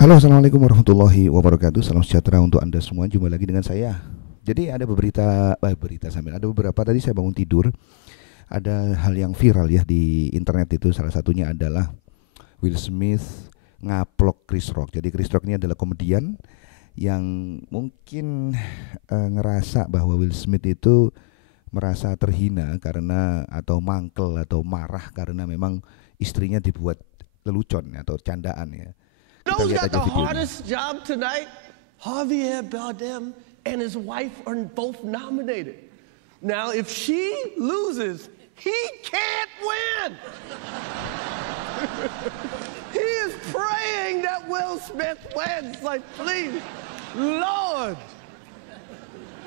Halo, assalamualaikum warahmatullahi wabarakatuh. Salam sejahtera untuk anda semua. Jumpa lagi dengan saya. Jadi ada ada beberapa tadi saya bangun tidur. Ada hal yang viral ya di internet itu. Salah satunya adalah Will Smith ngaplok Chris Rock. Jadi Chris Rock ini adalah komedian yang mungkin ngerasa bahwa Will Smith itu merasa terhina karena atau mangkel atau marah karena memang istrinya dibuat lelucon atau candaan ya. Kita Who's lihat got aja the videonya. hardest job tonight? Javier Bardem and his wife are both nominated. Now, if she loses, he can't win. He is praying that Will Smith wins. Like, please, Lord.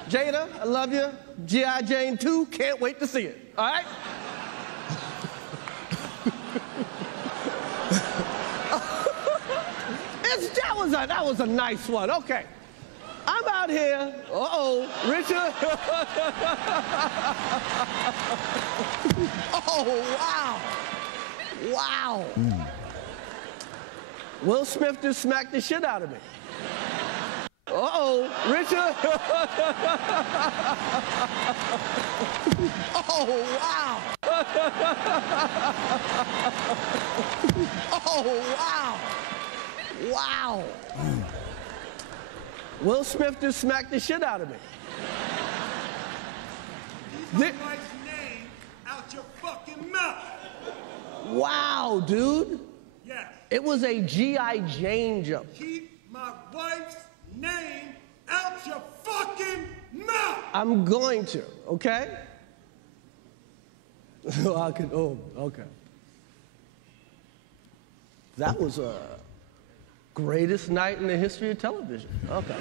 Jada, I love you. G.I. Jane 2, can't wait to see it. All right? That was a nice one. Okay. I'm out here. Uh-oh, Richard. Oh, wow. Wow. Will Smith just smacked the shit out of me. Uh-oh, Richard. Oh, wow. Oh, wow. Wow. Will Smith just smacked the shit out of me. Keep my wife's name out your fucking mouth. Wow, dude. Yes. It was a G.I. Jane jump. Keep my wife's name out your fucking mouth. I'm going to, okay? Okay. That was a greatest night in the history of television. Okay.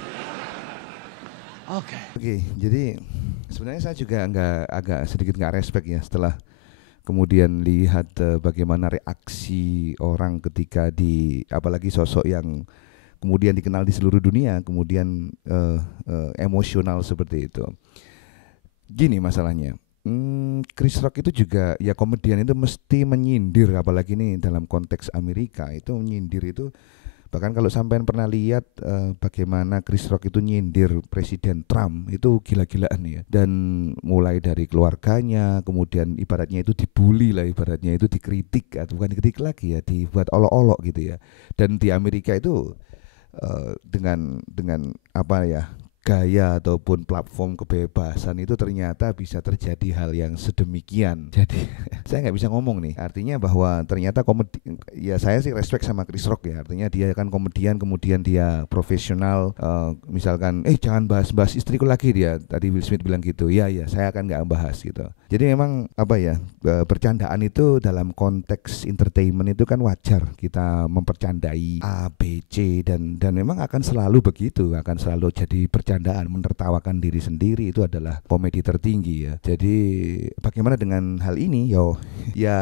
Okay. Oke, jadi sebenarnya saya juga agak sedikit nggak respect ya setelah kemudian lihat bagaimana reaksi orang ketika apalagi sosok yang kemudian dikenal di seluruh dunia kemudian emosional seperti itu. Gini masalahnya, Chris Rock itu juga ya komedian itu mesti menyindir, apalagi nih dalam konteks Amerika itu menyindir itu. Bahkan kalau sampean pernah lihat bagaimana Chris Rock itu nyindir Presiden Trump itu gila-gilaan ya. Dan mulai dari keluarganya, kemudian ibaratnya itu dibully lah, ibaratnya itu dikritik atau bukan dikritik lagi ya, dibuat olok-olok gitu ya. Dan di Amerika itu dengan apa ya, gaya ataupun platform kebebasan itu ternyata bisa terjadi hal yang sedemikian. Jadi saya nggak bisa ngomong nih. Artinya bahwa ternyata ya saya sih respect sama Chris Rock ya. Artinya dia kan komedian, kemudian dia profesional. Misalkan jangan bahas istriku lagi, dia tadi Will Smith bilang gitu. Ya saya akan nggak bahas gitu. Jadi memang apa ya, bercandaan itu dalam konteks entertainment itu kan wajar kita mempercandai A, B, C dan memang akan selalu begitu, akan selalu jadi bercandaan, menertawakan diri sendiri itu adalah komedi tertinggi ya. Jadi bagaimana dengan hal ini? Ya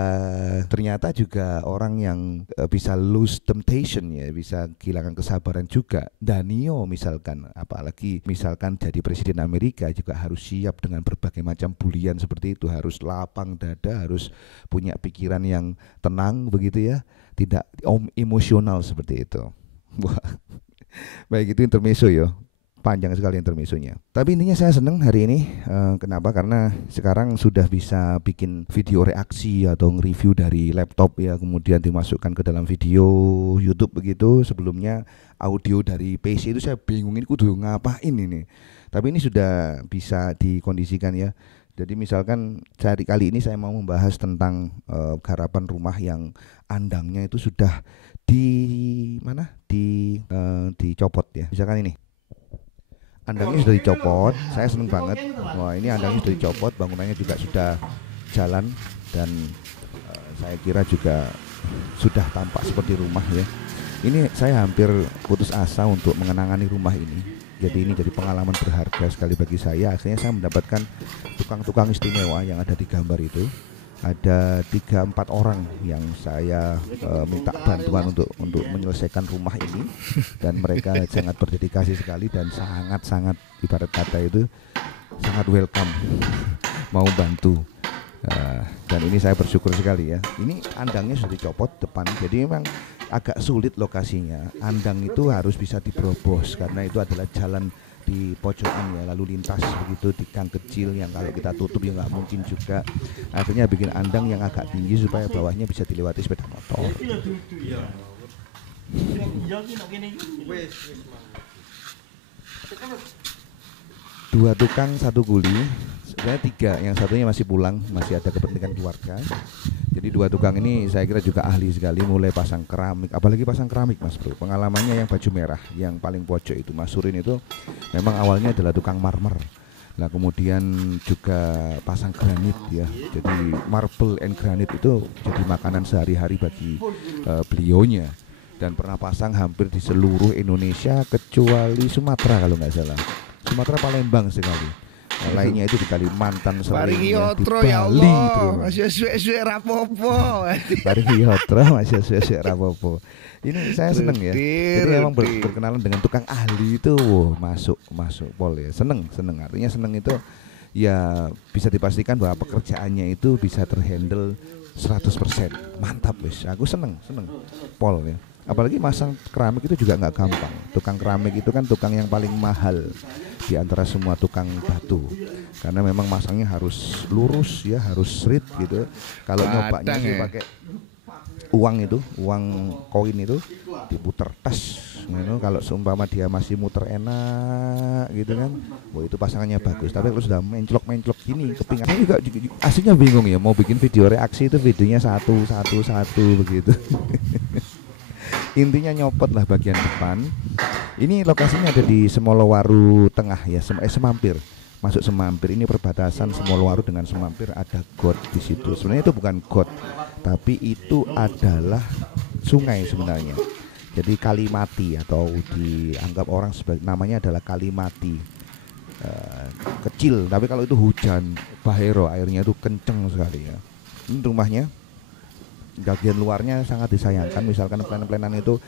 ternyata juga orang yang bisa lose temptation ya, bisa kehilangan kesabaran juga. Danio misalkan, apalagi misalkan jadi presiden Amerika juga harus siap dengan berbagai macam bulian seperti itu, harus lapang dada, harus punya pikiran yang tenang begitu ya, tidak emosional seperti itu. Baik, itu intermezzo ya. Panjang sekali intermezzonya. Tapi intinya saya senang hari ini. Kenapa? Karena sekarang sudah bisa bikin video reaksi atau nge-review dari laptop ya, kemudian dimasukkan ke dalam video YouTube begitu. Sebelumnya audio dari PC itu saya bingungin kudu ngapain ini. Tapi ini sudah bisa dikondisikan ya. Jadi misalkan kali ini saya mau membahas tentang garapan rumah yang andangnya itu sudah dicopot ya. Misalkan ini. Andangnya sudah dicopot, saya seneng banget. Wah, ini andangnya sudah dicopot, bangunannya juga sudah jalan dan saya kira juga sudah tampak seperti rumah ya. Ini saya hampir putus asa untuk mengenangani rumah ini. Jadi ini jadi pengalaman berharga sekali bagi saya. Akhirnya saya mendapatkan tukang-tukang istimewa yang ada di gambar itu. Ada 3-4 orang yang saya minta bantuan untuk menyelesaikan rumah ini, dan mereka sangat berdedikasi sekali dan sangat ibarat kata itu sangat welcome mau bantu. Dan ini saya bersyukur sekali ya. Ini andangnya sudah dicopot depan, jadi memang agak sulit lokasinya. Andang itu harus bisa diberobos karena itu adalah jalan di pojokan ya, lalu lintas begitu di gang kecil yang kalau kita tutup ya nggak mungkin juga. Akhirnya bikin andang yang agak tinggi supaya bawahnya bisa dilewati sepeda motor. Dua tukang satu kuli, sebenarnya tiga, yang satunya masih pulang, masih ada kepentingan keluarga. Jadi dua tukang ini saya kira juga ahli sekali, mulai pasang keramik, apalagi pasang keramik Mas Bro. Pengalamannya yang baju merah, yang paling pojok itu Mas Surin itu memang awalnya adalah tukang marmer. Nah kemudian juga pasang granit ya. Jadi marble and granit itu jadi makanan sehari-hari bagi beliaunya. Dan pernah pasang hampir di seluruh Indonesia kecuali Sumatera kalau nggak salah. Sumatera Palembang sekali. Nah, lainnya itu di Kalimantan, seringnya di Bali, bro. Masih suwe-suwe rapopo. Bareng Yotro masih suwe-suwe rapopo. Ini saya seneng ya. Jadi emang berkenalan dengan tukang ahli itu, masuk Pol ya. Seneng. Artinya seneng itu ya bisa dipastikan bahwa pekerjaannya itu bisa terhandle 100%. Mantap wis. Aku seneng Pol ya. Apalagi masang keramik itu juga nggak gampang. Tukang keramik itu kan tukang yang paling mahal di antara semua tukang batu, karena memang masangnya harus lurus ya, harus straight gitu. Kalau nyobanya sih pakai uang koin itu diputer tas gitu. Kalau seumpama dia masih muter enak gitu kan, wah itu pasangannya bagus. Tapi kalau sudah menclok gini kepingannya juga aslinya bingung ya, mau bikin video reaksi itu videonya satu begitu. Intinya nyopot lah bagian depan. Ini lokasinya ada di Semolowaru Tengah ya, Semampir. Masuk Semampir, ini perbatasan Semolowaru dengan Semampir, ada got di situ. Sebenarnya itu bukan got, tapi itu adalah sungai sebenarnya. Jadi Kalimati atau dianggap orang sebagai namanya adalah Kalimati. Kecil, tapi kalau itu hujan bahero airnya itu kenceng sekali ya. Ini rumahnya. Bagian luarnya sangat disayangkan, misalkan pelenan-pelenan itu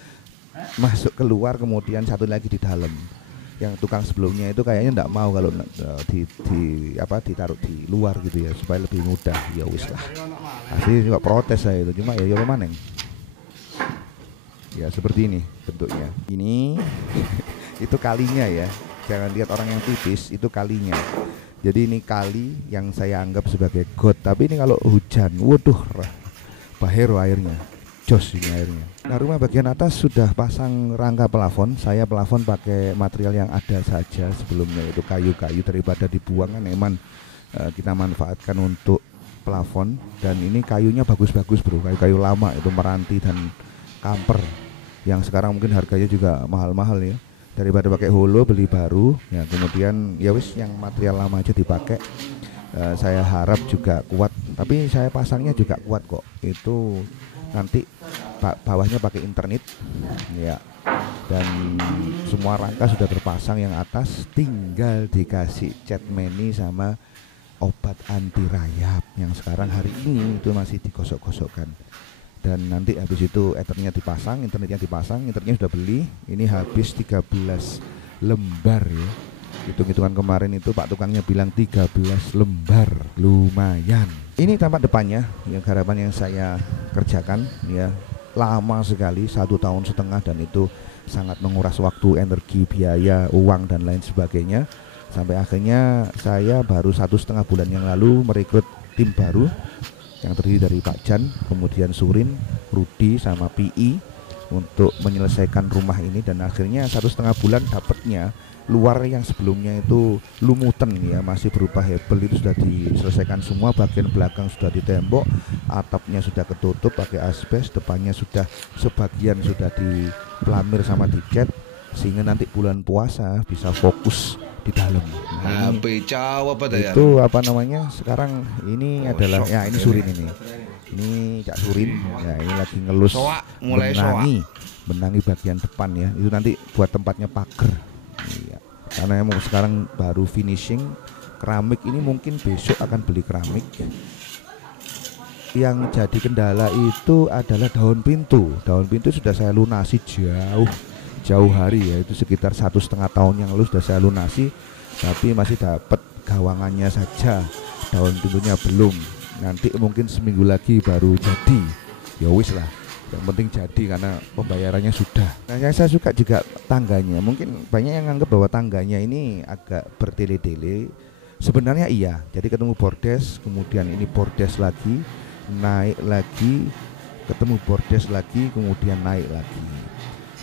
masuk keluar, kemudian satu lagi di dalam. Yang tukang sebelumnya itu kayaknya enggak mau kalau ditaruh di luar gitu ya, supaya lebih mudah. Ya wis lah. Asli juga protes saya itu, cuma ya maneng. Ya seperti ini bentuknya. Ini itu kalinya ya. Jangan lihat orang yang tipis, itu kalinya. Jadi ini kali yang saya anggap sebagai got, tapi ini kalau hujan, waduh, bahero airnya, jos ini airnya. Nah rumah bagian atas sudah pasang rangka plafon. Saya plafon pakai material yang ada saja sebelumnya, itu kayu-kayu, daripada dibuang kan emang kita manfaatkan untuk plafon. Dan ini kayunya bagus-bagus bro, kayu-kayu lama itu, meranti dan kamper, yang sekarang mungkin harganya juga mahal-mahal ya. Daripada pakai holo beli baru ya, kemudian ya wis yang material lama aja dipakai. Saya harap juga kuat, tapi saya pasangnya juga kuat kok. Itu nanti bawahnya pakai internet ya, dan semua rangka sudah terpasang. Yang atas tinggal dikasih cat meni sama obat anti rayap yang sekarang hari ini itu masih digosok-gosokkan. Dan nanti habis itu ethernya dipasang, internetnya dipasang. Internetnya sudah beli, ini habis 13 lembar ya. Hitung-hitungan kemarin itu Pak tukangnya bilang 13 lembar, lumayan. Ini tampak depannya, yang harapan yang saya kerjakan ya, lama sekali, 1,5 tahun, dan itu sangat menguras waktu, energi, biaya, uang dan lain sebagainya. Sampai akhirnya saya baru 1,5 bulan yang lalu merekrut tim baru yang terdiri dari Pak Jan, kemudian Surin, Rudi sama PI untuk menyelesaikan rumah ini. Dan akhirnya 1,5 bulan dapatnya luar yang sebelumnya itu lumutan ya, masih berupa hebel, itu sudah diselesaikan semua. Bagian belakang sudah ditembok, atapnya sudah ketutup pakai asbes, depannya sudah sebagian sudah dipelamir sama dicat, sehingga nanti bulan puasa bisa fokus di dalam. Nah, itu apa namanya sekarang ini adalah ya, ini Surin, ini Cak Surin ya, ini lagi ngelus benangi bagian depan ya, itu nanti buat tempatnya pagar. Iya, karena emang sekarang baru finishing keramik ini, mungkin besok akan beli keramik. Yang jadi kendala itu adalah daun pintu. Daun pintu sudah saya lunasi jauh hari ya, itu sekitar 1,5 tahun yang lalu sudah saya lunasi, tapi masih dapat gawangannya saja, daun pintunya belum. Nanti mungkin seminggu lagi baru jadi. Ya wis lah, Yang penting jadi karena pembayarannya sudah. Nah, yang saya suka juga tangganya. Mungkin banyak yang anggap bahwa tangganya ini agak bertele-tele. Sebenarnya iya. Jadi ketemu bordes, kemudian ini bordes lagi, naik lagi, ketemu bordes lagi, kemudian naik lagi.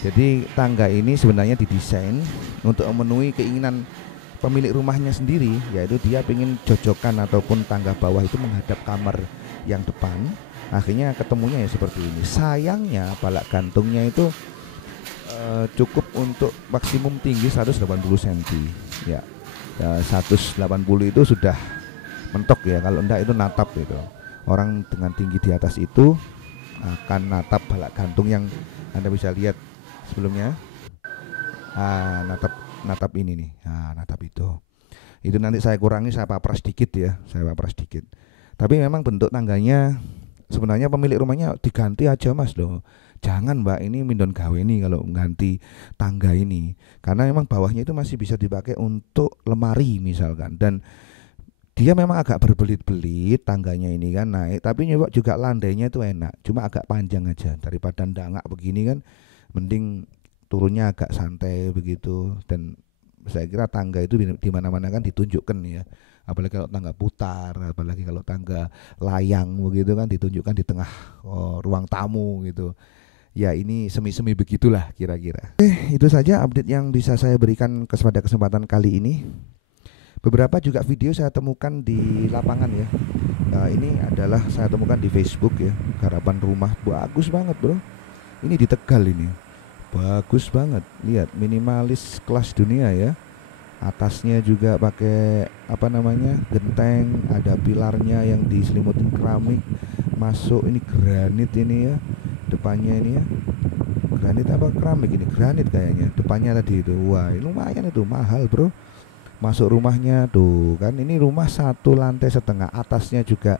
Jadi tangga ini sebenarnya didesain untuk memenuhi keinginan pemilik rumahnya sendiri, yaitu dia ingin jojokan ataupun tangga bawah itu menghadap kamar yang depan. Akhirnya ketemunya ya seperti ini. Sayangnya balak gantungnya itu cukup untuk maksimum tinggi 180 cm ya. 180 itu sudah mentok ya, kalau enggak itu natap gitu. Orang dengan tinggi di atas itu akan natap balak gantung yang Anda bisa lihat sebelumnya. Natap ini nih. Natap itu nanti saya kurangi, saya papras dikit ya, tapi memang bentuk tangganya sebenarnya pemilik rumahnya diganti aja mas loh. Jangan mbak, ini mindon gawe nih kalau ganti tangga ini, karena memang bawahnya itu masih bisa dipakai untuk lemari misalkan. Dan dia memang agak berbelit-belit tangganya ini kan naik, tapi nyoba juga landainya itu enak, cuma agak panjang aja. Daripada ndangak begini kan, mending turunnya agak santai begitu. Dan saya kira tangga itu di mana-mana kan ditunjukkan ya, apalagi kalau tangga putar, apalagi kalau tangga layang begitu kan ditunjukkan di tengah ruang tamu gitu. Ya ini semi-semi begitulah kira-kira. Itu saja update yang bisa saya berikan pada kesempatan kali ini. Beberapa juga video saya temukan di lapangan ya. Ini adalah saya temukan di Facebook ya, garapan rumah bagus banget bro. Ini di Tegal ini, bagus banget. Lihat, minimalis kelas dunia ya. Atasnya juga pakai genteng, ada pilarnya yang diselimutin keramik. Masuk ini granit ini ya, depannya ini ya. Granit apa keramik ini? Granit kayaknya. Depannya tadi itu. Wah, lumayan itu, mahal bro. Masuk rumahnya tuh kan, ini rumah 1,5 lantai, atasnya juga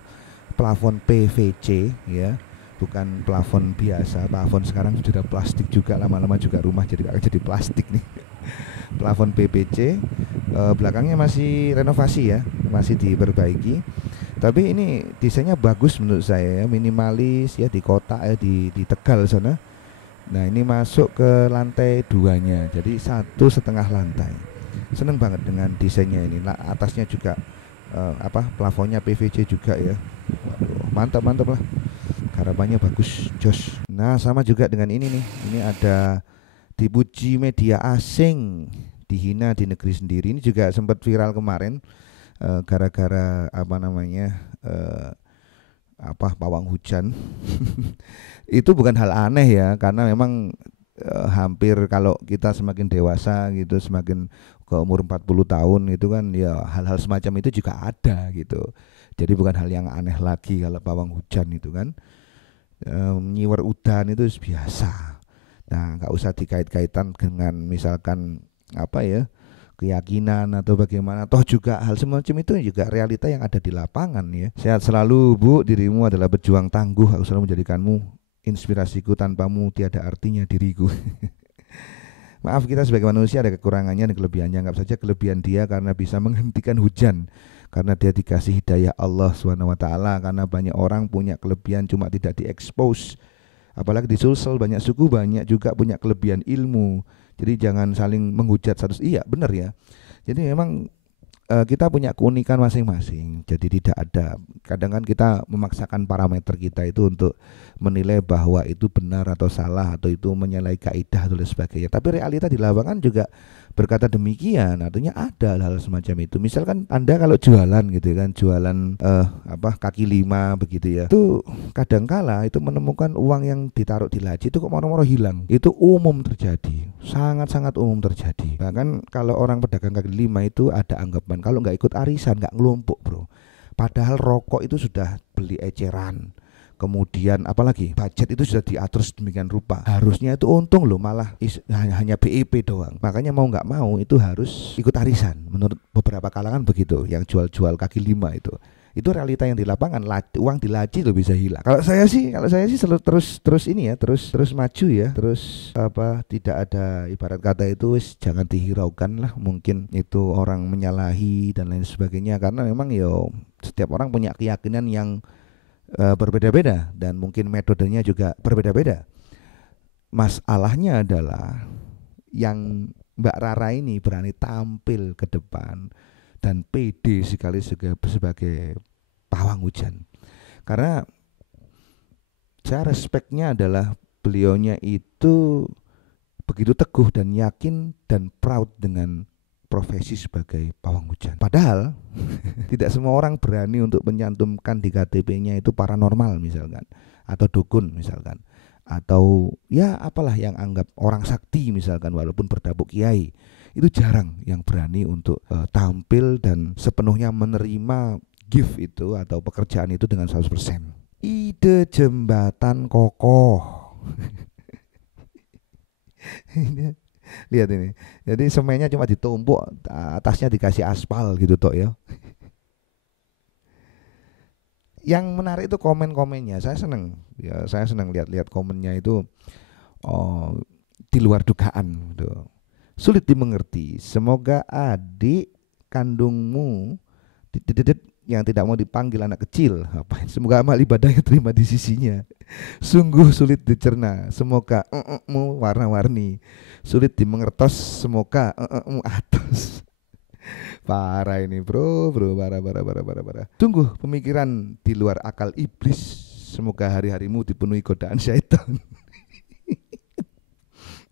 plafon PVC ya, bukan plafon biasa. Plafon sekarang sudah plastik juga, lama-lama juga rumah jadi plastik nih. Plafon PVC, belakangnya masih renovasi ya, masih diperbaiki. Tapi ini desainnya bagus menurut saya ya, minimalis ya, di kota ya, di Tegal sana. Nah ini masuk ke lantai 2-nya, jadi 1,5 lantai. Seneng banget dengan desainnya ini. Nah, atasnya juga plafonnya PVC juga ya. Waduh, mantap lah. Harapannya bagus, jos. Nah, sama juga dengan ini nih. Ini ada dipuji media asing, dihina di negeri sendiri. Ini juga sempat viral kemarin gara-gara pawang hujan. Itu bukan hal aneh ya, karena memang hampir kalau kita semakin dewasa gitu, semakin ke umur 40 tahun itu kan ya, hal-hal semacam itu juga ada gitu. Jadi bukan hal yang aneh lagi kalau pawang hujan itu kan. Nyiwer udan itu biasa. Nah, nggak usah dikait-kaitan dengan misalkan keyakinan atau bagaimana. Toh juga hal semacam itu juga realita yang ada di lapangan ya. Sehat selalu Bu, dirimu adalah pejuang tangguh. Aku selalu menjadikanmu inspirasiku, tanpamu tiada artinya diriku. Maaf, kita sebagai manusia ada kekurangannya dan kelebihannya. Anggap saja kelebihan dia karena bisa menghentikan hujan, karena dia dikasih hidayah Allah SWT. Karena banyak orang punya kelebihan cuma tidak diekspos, apalagi di Sulsel banyak suku, banyak juga punya kelebihan ilmu. Jadi jangan saling menghujat satu. Iya benar ya. Jadi memang kita punya keunikan masing-masing. Jadi tidak ada, kadang kan kita memaksakan parameter kita itu untuk menilai bahwa itu benar atau salah, atau itu menyalahi kaidah dan sebagainya. Tapi realita di lapangan juga berkata demikian. Artinya ada hal semacam itu. Misalkan Anda kalau jualan gitu kan, jualan kaki lima begitu ya, itu kadangkala itu menemukan uang yang ditaruh di laci itu kok moro-moro hilang. Itu umum terjadi, sangat-sangat umum terjadi. Bahkan kalau orang pedagang kaki lima itu ada anggapan kalau nggak ikut arisan nggak ngelompok bro. Padahal rokok itu sudah beli eceran, kemudian apalagi budget itu sudah diatur sedemikian rupa. Harusnya itu untung loh, malah hanya BIP doang. Makanya mau nggak mau itu harus ikut arisan. Menurut beberapa kalangan begitu, yang jual-jual kaki lima itu realita yang di lapangan. Uang di laci lo bisa hilang. Kalau saya sih selalu terus ini ya, terus maju ya, terus tidak ada, ibarat kata itu jangan dihiraukan lah. Mungkin itu orang menyalahi dan lain sebagainya, karena memang setiap orang punya keyakinan yang berbeda-beda dan mungkin metodenya juga berbeda-beda. Masalahnya adalah yang Mbak Rara ini berani tampil ke depan dan pede sekali sebagai pawang hujan. Karena saya respeknya adalah beliaunya itu begitu teguh dan yakin dan proud dengan profesi sebagai pawang hujan. Padahal tidak semua orang berani untuk menyantumkan di KTP-nya itu paranormal misalkan, atau dukun misalkan, atau ya apalah yang anggap orang sakti misalkan walaupun berdabuk kiai. Itu jarang yang berani untuk tampil dan sepenuhnya menerima gift itu atau pekerjaan itu dengan 100%. Ide jembatan kokoh. Lihat ini. Jadi semennya cuma ditumpuk, atasnya dikasih aspal gitu toh ya. Yang menarik itu komen-komennya. Saya seneng. Ya, saya seneng lihat-lihat komennya itu di luar dugaan gitu. Sulit dimengerti. Semoga adik kandungmu yang tidak mau dipanggil anak kecil. Semoga amal ibadahnya terima di sisinya. Sungguh sulit dicerna. Semoga mu warna-warni. Sulit dimengertos. Semoga mu atas. Parah ini bro, parah. Sungguh pemikiran di luar akal iblis. Semoga hari-harimu dipenuhi godaan syaitan.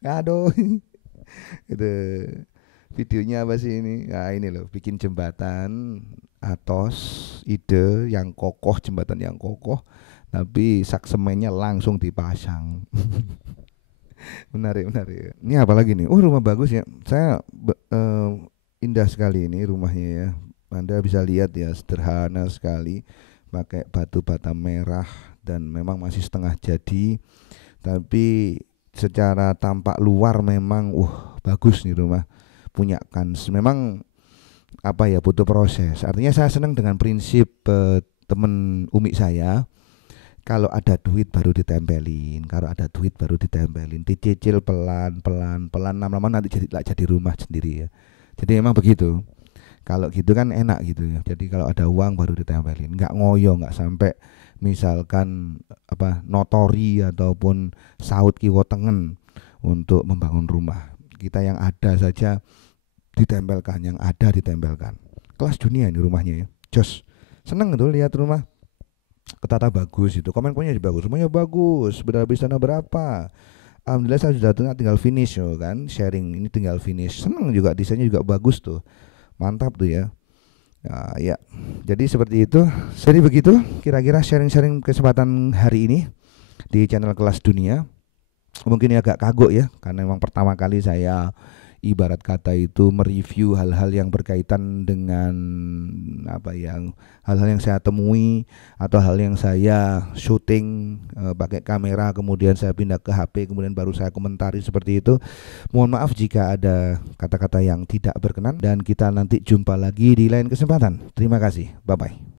Aduh. Itu videonya apa sih ini? Nah ini loh, bikin jembatan atos, ide yang kokoh, jembatan yang kokoh, tapi sak semennya langsung dipasang. Menarik. Ini apa lagi nih? Oh, rumah bagus ya. Saya indah sekali ini rumahnya ya. Anda bisa lihat ya, sederhana sekali, pakai batu bata merah dan memang masih setengah jadi. Tapi secara tampak luar memang bagus nih rumah. Punya kans. Memang apa ya, butuh proses. Artinya saya senang dengan prinsip temen umi saya, kalau ada duit baru ditempelin, dicicil pelan lama-lama nanti jadi rumah sendiri ya. Jadi emang begitu. Kalau gitu kan enak gitu ya. Jadi kalau ada uang baru ditempelin, nggak ngoyo, nggak sampai misalkan notori ataupun saut kiwa tengen untuk membangun rumah. Kita yang ada saja ditempelkan, yang ada ditempelkan. Kelas dunia ini rumahnya ya. Jos. Seneng tuh lihat rumah. Ketata bagus itu. Komen-komennya bagus. Rumahnya bagus. Habis sana berapa? Alhamdulillah saya sudah tinggal finish kan. Sharing ini tinggal finish. Seneng juga, desainnya juga bagus tuh. Mantap tuh ya. Nah, ya. Jadi seperti itu. Jadi begitu kira-kira sharing-sharing kesempatan hari ini di channel Kelas Dunia. Mungkin agak kagok ya, karena memang pertama kali saya ibarat kata itu mereview hal-hal yang berkaitan dengan hal-hal yang saya temui atau hal yang saya syuting pakai kamera, kemudian saya pindah ke HP, kemudian baru saya komentari seperti itu. Mohon maaf jika ada kata-kata yang tidak berkenan, dan kita nanti jumpa lagi di lain kesempatan. Terima kasih, bye bye.